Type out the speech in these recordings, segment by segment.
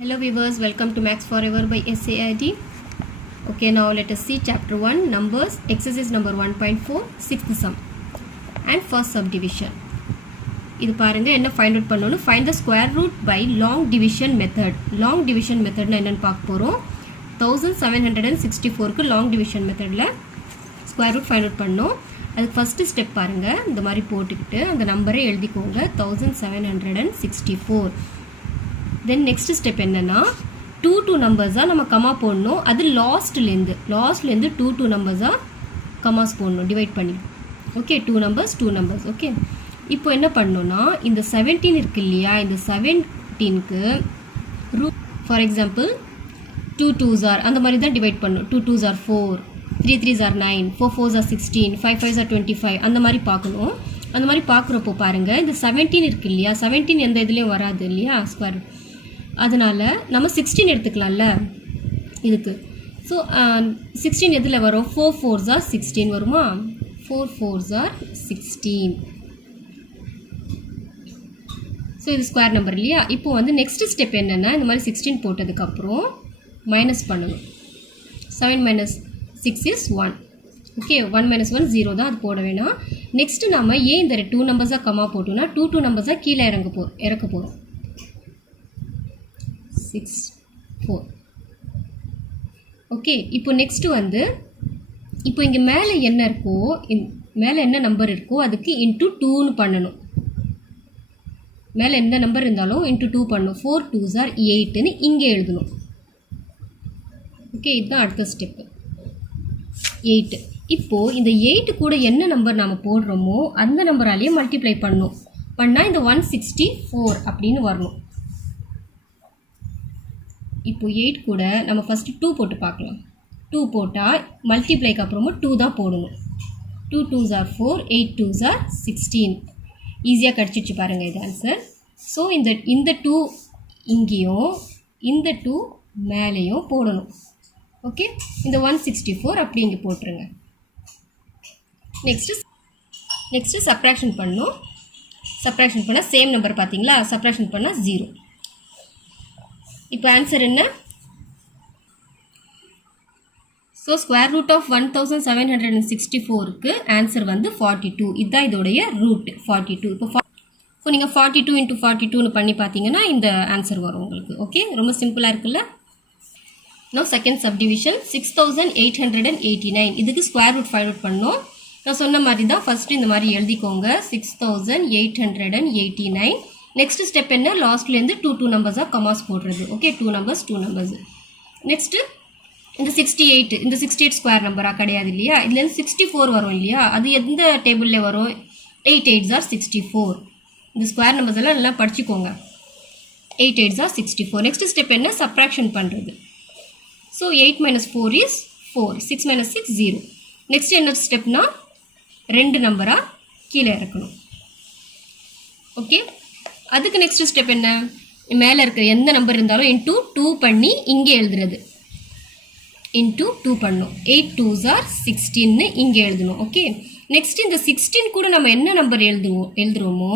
Hello viewers, welcome to Max Forever by SAID. Okay, now let us see chapter 1 numbers, exercise number 1.4, sixth sum and first subdivision. இது பாருங்க என்ன find out பண்ணனும். Find the square root by long division method. Long division method என்னன்னு பார்க்க போறோம். 1764 க்கு long division methodல square root find out பண்ணனும். அதுக்கு first step பாருங்க. இந்த மாதிரி போட்டுக்கிட்டு அந்த நம்பரை எழுதிக்கோங்க. 1764. Then next step என்னன்னா 2 நம்பர்ஸா நம்ம கமா போடணும். அது லாஸ்ட்ல இருந்து 2 நம்பர்ஸா கமாஸ் போடணும் டிவைட் பண்ணி. Okay 2 numbers okay. இப்போ என்ன பண்ணனும்னா இந்த 17 இருக்கு இல்லையா, இந்த 17க்கு root for example 2 2s are அந்த மாதிரி தான் டிவைட் பண்ணனும். 2 2s are 4, 3 3s are 9, 4 4s are 16, 5 5s are 25 அந்த மாதிரி பார்க்கணும். அந்த மாதிரி பார்க்குறப்போ பாருங்க இந்த 17 இருக்கு இல்லையா, 17 எந்த இதுலயும் வராது இல்லையா ஸ்கொயர். அதனால நம்ம 16 எடுத்துக்கலாம்ல இதுக்கு. ஸோ 16 எதில் வரும், 4 4s are 16 வருமா, 4 4s are 16. ஸோ இது ஸ்கொயர் நம்பர் இல்லையா. இப்போ வந்து நெக்ஸ்ட் ஸ்டெப் என்னென்னா இந்த மாதிரி 16 போட்டதுக்கப்புறம் மைனஸ் பண்ணணும். 7 minus 6 is 1. ஓகே 1 minus 1 0 தான், அது போட வேணாம். நெக்ஸ்ட்டு நம்ம ஏன் இந்த 2 நம்பர்ஸாக கமா போட்டோம்னா 2 நம்பர்ஸாக கீழே இறக்க போகிறோம். 6 4. ஓகே இப்போ நெக்ஸ்ட்டு வந்து இப்போ இங்கே மேலே என்ன இருக்கோ, மேலே என்ன நம்பர் இருக்கோ அதுக்கு இன்ட்டு 2ன்னு பண்ணணும். மேலே எந்த நம்பர் இருந்தாலும் இன்ட்டு 2 பண்ணணும். 4 2s are 8ன்னு இங்கே எழுதணும். ஓகே இதுதான் அடுத்த ஸ்டெப்பு 8. இப்போது இந்த 8 கூட என்ன நம்பர் நாம் போடுறோமோ அந்த நம்பராலேயே மல்டிப்ளை பண்ணணும். பண்ணால் இந்த 164 அப்படின்னு வரணும். இப்போ 8 கூட நம்ம ஃபஸ்ட்டு 2 போட்டு பார்க்கலாம். 2 போட்டால் மல்டிப்ளைக்கு அப்புறமா 2 தான் போடணும். 2 2s are 4, 8 2s are 16. ஈஸியாக கிடச்சிச்சு பாருங்கள் இது ஆன்சர். ஸோ இந்த 2 இங்கேயும் இந்த 2 மேலேயும் போடணும். ஓகே இந்த 164 அப்படி இங்கே போட்டுருங்க. நெக்ஸ்ட்டு சப்ராக்ஷன் பண்ணணும். சப்ராக்ஷன் பண்ணால் சேம் நம்பர் பார்த்தீங்களா, சப்ராக்ஷன் பண்ணால் 0. இப்போ ஆன்சர் என்ன? ஸோ ஸ்கொயர் ரூட் ஆஃப் 1764க்கு ஆன்சர் வந்து 42. இதுதான் இதோடைய ரூட் 42. இப்போ நீங்கள் 42 × 42ன்னு பண்ணி பார்த்தீங்கன்னா இந்த ஆன்சர் வரும் உங்களுக்கு. ஓகே ரொம்ப சிம்பிளாக இருக்குல்ல. No second subdivision 6889. இதுக்கு ஸ்கொயர் ரூட் ஃபைண்ட் அவுட் பண்ணோம். நான் சொன்ன மாதிரி தான் ஃபஸ்ட்டு இந்த மாதிரி எழுதிக்கோங்க 6889. நெக்ஸ்ட் ஸ்டெப் என்ன, லாஸ்ட்லேருந்து 2 நம்பர்ஸாக கமாஸ் போடுறது. Okay 2 numbers. நெக்ஸ்ட்டு இந்த 68 ஸ்கொயர் நம்பராக கிடையாது இல்லையா, இதுலேருந்து 64 வரும் இல்லையா, அது எந்த டேபிளில் வரும், 8 8s are 64. இந்த ஸ்கொயர் நம்பர்ஸ் எல்லாம் நல்லா படிச்சுக்கோங்க. 8 8s are 64. நெக்ஸ்ட் ஸ்டெப் என்ன, சப்ராக்ஷன் பண்ணுறது. So 8 minus 4 is 4, 6 minus 6 0. Next என்ன ஸ்டெப்னா 2 நம்பராக கீழே இறக்கணும். ஓகே அதுக்கு நெக்ஸ்ட் ஸ்டெப் என்ன, மேலே இருக்கிற எந்த நம்பர் இருந்தாலும் இன்ட்டு 2 பண்ணி இங்கே எழுதுறது. இன்ட்டு 2 பண்ணணும். 8 2s are 16ன்னு இங்கே எழுதணும். ஓகே நெக்ஸ்ட் இந்த 16 கூட நம்ம என்ன நம்பர் எழுதுறோமோ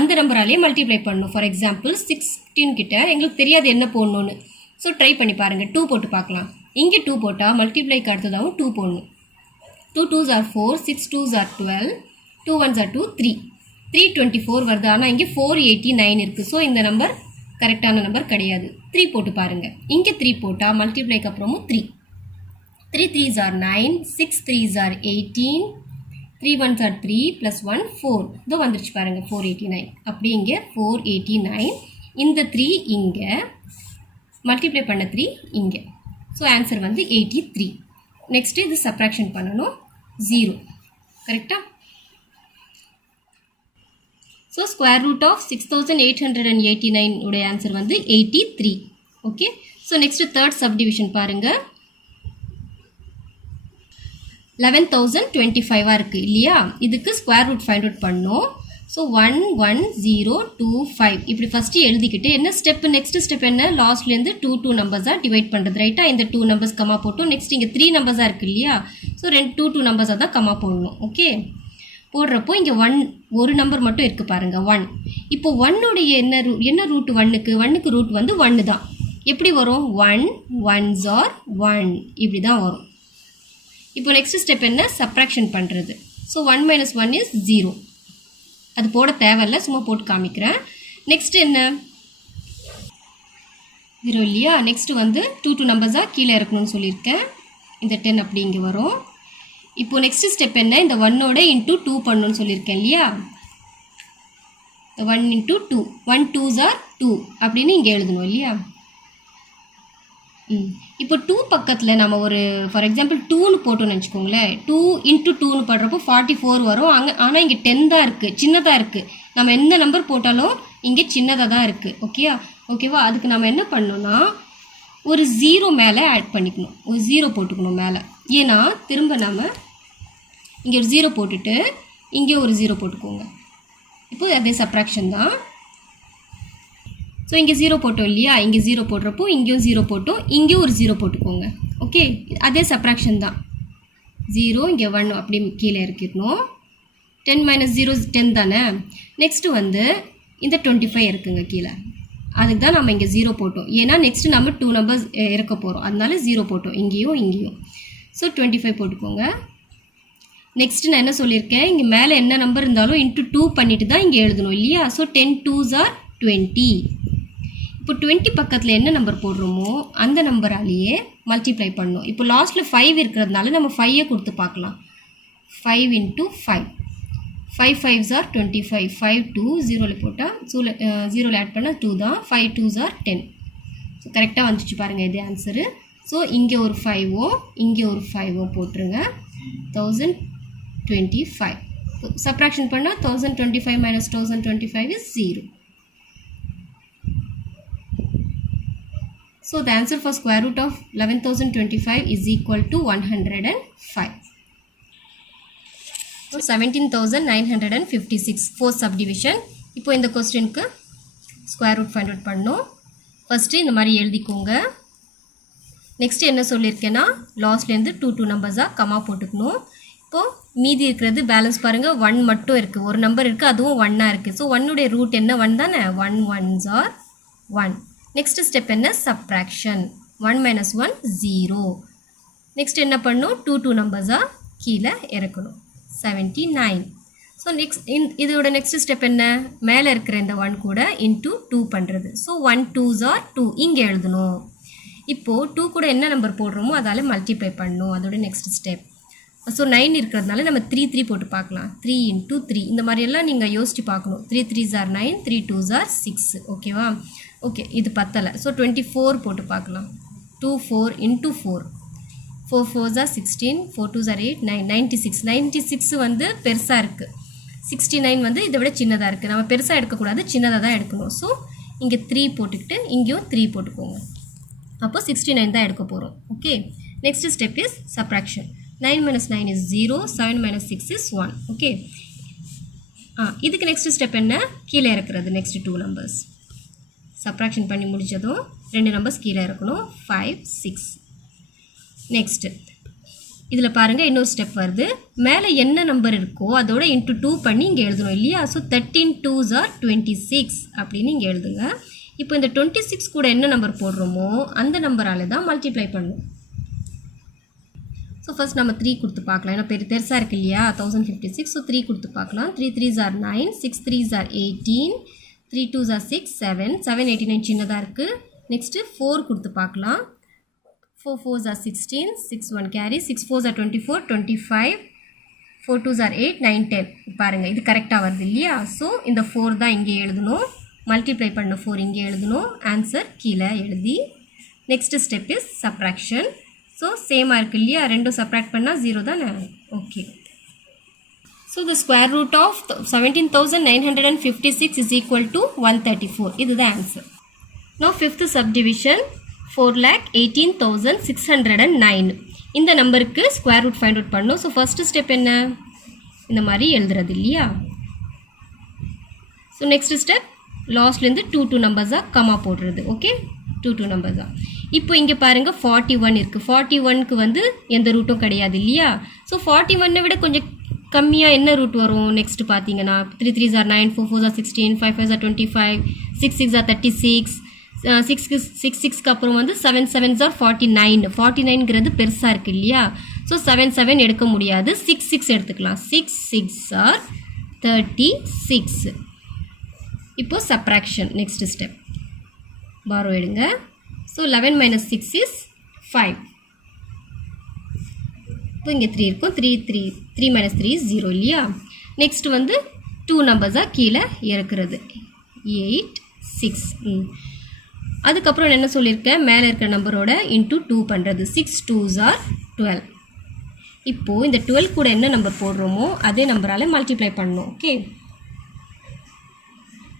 அந்த நம்பராலேயே மல்டிப்ளை பண்ணணும். ஃபார் எக்ஸாம்பிள் 16 கிட்ட எங்களுக்கு தெரியாது என்ன போடணும்னு. ஸோ ட்ரை பண்ணி பாருங்கள். 2 போட்டு பார்க்கலாம். இங்கே 2 போட்டால் மல்டிப்ளைக்கு அடுத்ததாகவும் 2 போடணும். 2 2s are 4, 6 2s are 12, 2 1s are 2, 3 324 வருது. ஆனால் இங்கே 489 இருக்குது. ஸோ இந்த நம்பர் கரெக்டான நம்பர் கிடையாது. 3 போட்டு பாருங்கள். இங்கே 3 போட்டால் மல்டிப்ளைக்கு அப்புறமும் 3 3s are 9, 6 3s are 18, 3 1s are 3 + 1 4. இதோ வந்துருச்சு பாருங்கள் 489. அப்படி இங்கே 489, இந்த 3 இங்கே மல்டிப்ளை பண்ண 3 இங்கே. ஸோ ஆன்சர் வந்து 83. நெக்ஸ்ட்டு இது சப்ராக்ஷன் பண்ணணும் 0. கரெக்டாக. ஸோ ஸ்கொயர் ரூட் ஆஃப் 6889 உடைய ஆன்சர் வந்து 83. Okay so next third subdivision பாருங்கள். 11025 இருக்குது இல்லையா, இதுக்கு ஸ்கொயர் ரூட் ஃபைண்ட் அவுட் பண்ணோம். ஸோ 11025 இப்படி ஃபஸ்ட்டு எழுதிக்கிட்டு என்ன ஸ்டெப்பு, நெக்ஸ்ட் ஸ்டெப் என்ன, லாஸ்ட்லேருந்து 2 நம்பர்ஸாக டிவைட் பண்ணுறது. ரைட்டாக இந்த 2 நம்பர்ஸ் கமா போட்டோம். நெக்ஸ்ட் இங்கே 3 நம்பர்ஸாக இருக்குது இல்லையா, ஸோ 2 நம்பர்ஸாக தான் கமா போடணும். ஓகே போடுறப்போ இங்கே ஒரு நம்பர் மட்டும் இருக்குது பாருங்கள் 1. இப்போ 1உடைய என்ன ரூட் 1க்கு ரூட் வந்து 1 தான். எப்படி வரும் 1 1s are 1 இப்படி தான் வரும். இப்போ நெக்ஸ்ட் ஸ்டெப் என்ன சப்ராக்ஷன் பண்ணுறது. So 1 minus 1 is 0. அது போட தேவையில்லை, சும்மா போட்டு காமிக்கிறேன். நெக்ஸ்ட் என்ன 0 இல்லையா. நெக்ஸ்ட் வந்து 2 நம்பர்ஸாக கீழே இருக்கணும்னு சொல்லியிருக்கேன். இந்த 10 அப்படி இங்கே வரும். இப்போ நெக்ஸ்ட் ஸ்டெப் என்ன இந்த 1ஓட இன்ட்டு 2 பண்ணணும்னு சொல்லியிருக்கேன் இல்லையா. 1 into 2 1 2s are 2 அப்படின்னு இங்கே எழுதணும் இல்லையா. இப்போ 2 பக்கத்தில் நம்ம ஒரு ஃபார் எக்ஸாம்பிள் 2ன்னு போட்டோன்னு வச்சுக்கோங்களேன். 2 into 2ன்னு போடுறப்போ 44 வரும். ஆனால் இங்கே 10 தான் இருக்குது, சின்னதாக இருக்குது. நம்ம எந்த நம்பர் போட்டாலும் இங்கே சின்னதாக தான் இருக்குது. ஓகேவா. அதுக்கு நம்ம என்ன பண்ணோன்னா ஒரு 0 மேலே ஆட் பண்ணிக்கணும், ஒரு 0 போட்டுக்கணும் மேலே. ஏன்னா திரும்ப நம்ம இங்கே ஒரு 0 போட்டுட்டு இங்கே ஒரு 0 போட்டுக்கோங்க. இப்போ அதே சப்ராக்ஷன் தான். ஸோ இங்கே 0 போட்டோம் இல்லையா, இங்கே 0 போடுறப்போ இங்கேயும் 0 போட்டோம், இங்கேயும் ஒரு 0 போட்டுக்கோங்க. ஓகே, அதே சப்ராக்ஷன் தான். 0 இங்கே 1 அப்படி கீழே இறக்கிடணும். 10 minus 0 is 10 தானே. நெக்ஸ்ட்டு வந்து இந்த 25 இருக்குங்க கீழே. அதுக்கு தான் நம்ம இங்கே 0 போட்டோம். ஏன்னா நெக்ஸ்ட்டு நம்ம 2 நம்பர்ஸ் இறக்க போகிறோம், அதனால 0 போட்டோம் இங்கேயும் இங்கேயும். ஸோ 25 போட்டுக்கோங்க. நெக்ஸ்ட்டு நான் என்ன சொல்லியிருக்கேன், இங்கே மேலே என்ன நம்பர் இருந்தாலும் இன்ட்டு 2 பண்ணிட்டு தான் இங்கே எழுதணும் இல்லையா. So 10 2s are 20. இப்போ 20 பக்கத்தில் என்ன நம்பர் போடுறோமோ அந்த நம்பராலேயே மல்டிப்ளை பண்ணணும். இப்போ லாஸ்ட்டில் 5 இருக்கிறதுனால நம்ம 5 கொடுத்து பார்க்கலாம். 5 into 5 5 5s are 25. 5 2 0ல் போட்டால் 0ல் ஆட் பண்ணால் 2 தான். 5 2s are 10. ஸோ கரெக்டாக வந்துச்சு பாருங்கள் இது ஆன்சரு. ஸோ இங்கே ஒரு 5ஓ இங்கே ஒரு 5ஓ போட்டுருங்க. 1025. சப்ராக்ஷன் பண்ணால் 1025 minus 1025 is 0. So the answer for square root of 11,025 is equal to 105. So 17,956 fourth subdivision. இப்போ இந்த கொஸ்டினுக்கு ஸ்கொயர் ரூட் ஃபைண்ட் அவுட் பண்ணணும். ஃபஸ்ட்டு இந்த மாதிரி எழுதிக்கோங்க. நெக்ஸ்ட்டு என்ன சொல்லியிருக்கேன்னா லாஸ்ட்லேருந்து 2 நம்பர்ஸாக கமா போட்டுக்கணும். இப்போது மீதி இருக்கிறது பேலன்ஸ் பாருங்கள் 1 மட்டும் இருக்குது, ஒரு நம்பர் இருக்குது, அதுவும் 1ஆக இருக்குது. ஸோ 1உடைய ரூட் என்ன 1 தானே. 1 1s are 1. நெக்ஸ்ட் ஸ்டெப் என்ன சப்ராக்ஷன். 1 minus 1 0. நெக்ஸ்ட் என்ன பண்ணணும் 2 நம்பர்ஸாக கீழே இறக்கணும். 79. ஸோ இதோட நெக்ஸ்ட் ஸ்டெப் என்ன மேலே இருக்கிற இந்த 1 கூட இன்ட்டு 2 பண்ணுறது. ஸோ 1 2s are 2 இங்கே எழுதணும். இப்போது 2 கூட என்ன நம்பர் போடுறோமோ அதால் மல்டிப்ளை பண்ணணும். அதோட நெக்ஸ்ட் ஸ்டெப். ஸோ 9 இருக்கிறதுனால நம்ம 3 போட்டு பார்க்கலாம். 3 into 3 இந்த மாதிரியெல்லாம் நீங்கள் யோசிச்சு பார்க்கணும். 3 3s are 9, 3 2s are 6. ஓகேவா. ஓகே, இது பத்தலை. ஸோ 24 போட்டு பார்க்கலாம். 2 4 into 4 4 4s are 16, 4 2s are 8 9 96. 96 வந்து பெருசாக இருக்குது, 69 வந்து இதை விட சின்னதாக இருக்குது. நம்ம பெருசாக எடுக்கக்கூடாது, சின்னதாக தான் எடுக்கணும். ஸோ இங்கே 3 போட்டுக்கிட்டு இங்கேயும் 3 போட்டுக்கோங்க. அப்போ 69 தான் எடுக்க போகிறோம். Okay, next step is subtraction. 9 minus 9 is 0, 7 minus 6 is 1. Okay, இதுக்கு நெக்ஸ்ட் ஸ்டெப் என்ன கீழே இருக்கிறது. நெக்ஸ்ட் 2 நம்பர்ஸ் சப்ராக்ஷன் பண்ணி முடித்ததும் 2 நம்பர்ஸ் கீழே இருக்கணும். 5 6. நெக்ஸ்ட்டு இதில் பாருங்கள் இன்னொரு ஸ்டெப் வருது. மேலே என்ன நம்பர் இருக்கோ அதோட இன்ட்டு 2 பண்ணி இங்கே எழுதணும் இல்லையா. ஸோ 13 2s are 26 அப்படின்னு இங்கே எழுதுங்க. இப்போ இந்த 26 கூட என்ன நம்பர் போடுறோமோ அந்த நம்பரால் தான் மல்டிப்ளை பண்ணணும். ஸோ ஃபஸ்ட் நம்ம 3 கொடுத்து பார்க்கலாம். ஏன்னா பெருசாக இருக்குது இல்லையா 1056. ஸோ 3 கொடுத்து பார்க்கலாம். 3 3s are 9, 6 3s are 18, 3 2s are 6 7 7 89 சின்னதாக இருக்குது. நெக்ஸ்ட்டு 4 கொடுத்து பார்க்கலாம். 4 4s are 16, 6 1 carry, 6 4s are 24 25, 4 2s are 8 9 10. பாருங்கள் இது கரெக்டாக வருது இல்லையா. ஸோ இந்த 4 தான் இங்கே எழுதணும், மல்டிப்ளை பண்ண 4 இங்கே எழுதணும், ஆன்சர் கீழே எழுதி. Next step is subtraction. So சேமாக இருக்குது இல்லையா, ரெண்டும் சப்ராக்ட் பண்ணால் 0 தானே. Okay, so the square root of 17,956 is equal to 134. இதுதான் ஆன்சர். Now fifth subdivision 4,18,609. இந்த நம்பருக்கு ஸ்கொயர் ரூட் ஃபைண்ட் அவுட் பண்ணணும். ஸோ ஃபஸ்ட்டு ஸ்டெப் என்ன இந்த மாதிரி எழுதுறது இல்லையா. ஸோ நெக்ஸ்ட் ஸ்டெப் லாஸ்ட்லேருந்து 2 நம்பர்ஸாக கமா போடுறது. ஓகே, 2 நம்பர்ஸாக. இப்போ இங்கே பாருங்கள் 41 இருக்குது. 41க்கு வந்து எந்த ரூட்டும் கிடையாது இல்லையா. ஸோ 41 விட கொஞ்சம் கம்மியாக என்ன ரூட் வரும் நெக்ஸ்ட் பார்த்தீங்கன்னா 3 3s are 9, 4 4s are 16, 5 5s are 25, 6 6s are 36, 6 அப்புறம் வந்து 7 7s are 49. 49ங்கிறது பெருசாக இருக்குது இல்லையா? ஸோ 7 7 எடுக்க முடியாது. 6 6 எடுத்துக்கலாம். 6 6 are 36. இப்போ சப்ராக்ஷன் நெக்ஸ்ட் ஸ்டெப் பாரோ எடுங்க. So 11 minus 6 is 5. இப்போ இங்கே 3 இருக்கும். 3 minus 3 is 0 இல்லையா? நெக்ஸ்ட் வந்து 2 நம்பர்ஸாக கீழே இறக்குறது. 8 6. அதுக்கப்புறம் என்ன சொல்லியிருக்கேன், மேலே இருக்கிற நம்பரோட இன்ட்டு 2 பண்ணுறது. 6 2s are 12. இப்போது இந்த 12 கூட என்ன நம்பர் போடுறோமோ அதே நம்பரால் மல்டிப்ளை பண்ணணும். ஓகே,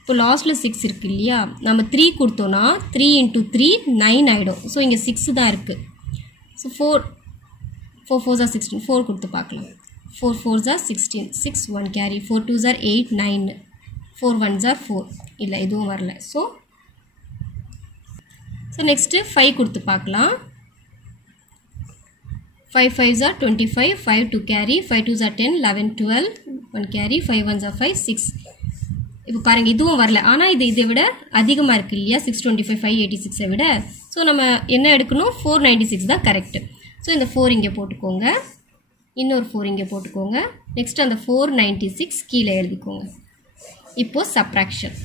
இப்போ லாஸ்ட்டில் 6 இருக்குது இல்லையா? நம்ம 3 கொடுத்தோன்னா 3 into 3 9 ஆகிடும். ஸோ இங்கே 6 தான் இருக்குது. So 4 4s are 16. 4 கொடுத்து பார்க்கலாம். 4 4s are 16. 6 1 carry. 4 2s are 8 9. 4 1s are 4. இல்லை, இதுவும் வரல. ஸோ நெக்ஸ்ட்டு 5 கொடுத்து பார்க்கலாம். 5 5s are 25. 5 2 carry. 5 2s are 10. 11 12. 1 carry. 5 1s are 5 6. இப்போ பாருங்கள், இதுவும் வரல. ஆனால் இதை விட அதிகமாக இருக்குது இல்லையா? 625 586 விட. ஸோ நம்ம என்ன எடுக்கணும்? 496 தான் கரெக்டு. ஸோ இந்த 4 இங்கே போட்டுக்கோங்க. இன்னொரு 4 இங்கே போட்டுக்கோங்க. நெக்ஸ்ட் அந்த 496 கீழே எழுதிக்கோங்க. இப்போது சப்ராக்ஷன்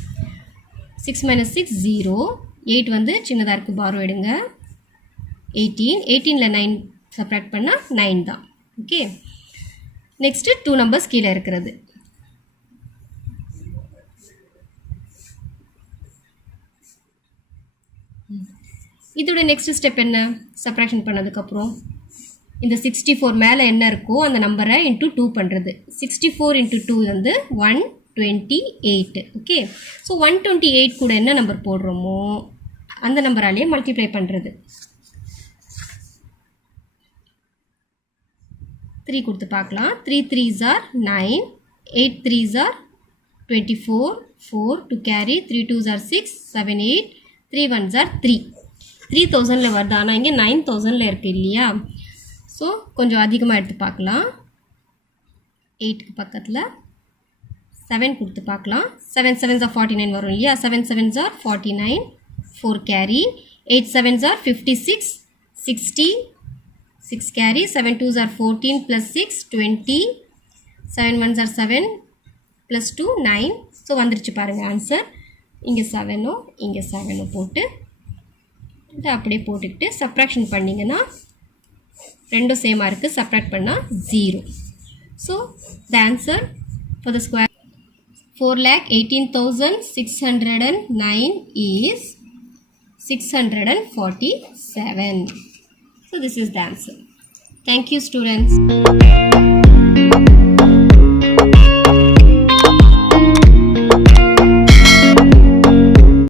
6 minus 6 0. 8 வந்து சின்னதாக இருக்குது, பாரோ எடுங்க. 18. 18ல் 9 சப்ராக்ட் பண்ணால் 9 தான். ஓகே, நெக்ஸ்ட்டு 2 நம்பர்ஸ் கீழே இருக்கிறது. இதோட நெக்ஸ்ட் ஸ்டெப் என்ன? சப்ராக்ஷன் பண்ணதுக்கப்புறம் இந்த 64 மேலே என்ன இருக்கோ அந்த நம்பரை இன்ட்டு 2 பண்ணுறது. 64 into 2 வந்து 128. ஓகே, ஸோ 128 கூட என்ன நம்பர் போடுறோமோ அந்த நம்பராலேயே மல்டிப்ளை பண்ணுறது. 3 கொடுத்து பார்க்கலாம். 3 3s are 9. 8 3s are 24. 4 2 carry. 3 2s are 6. 7 8. 3 1s are 3. 3000ல் வருது. ஆனால் இங்கே 9000ல் இருக்குது இல்லையா? ஸோ கொஞ்சம் அதிகமாக எடுத்து பார்க்கலாம். 8க்கு பக்கத்தில் 7 கொடுத்து பார்க்கலாம். 7 7s are 49 வரும் இல்லையா? 7 7s are 49. 4 carry. 8 7s are 56. 60. 6 carry. 7 2s are 14 plus 6 20. 7 1s are 7 plus 2 9. So வந்துருச்சு பாருங்கள் ஆன்சர். இங்கே 7 இங்கே 7 போட்டு இதை அப்படியே போட்டுக்கிட்டு சப்ராக்ஷன் பண்ணிங்கன்னா ரெண்டும் சேமாக இருக்குது. சப்ராக்ட் பண்ணால் 0. So the answer for the square 4,18,609 is 647. So this is the answer. Thank you, students.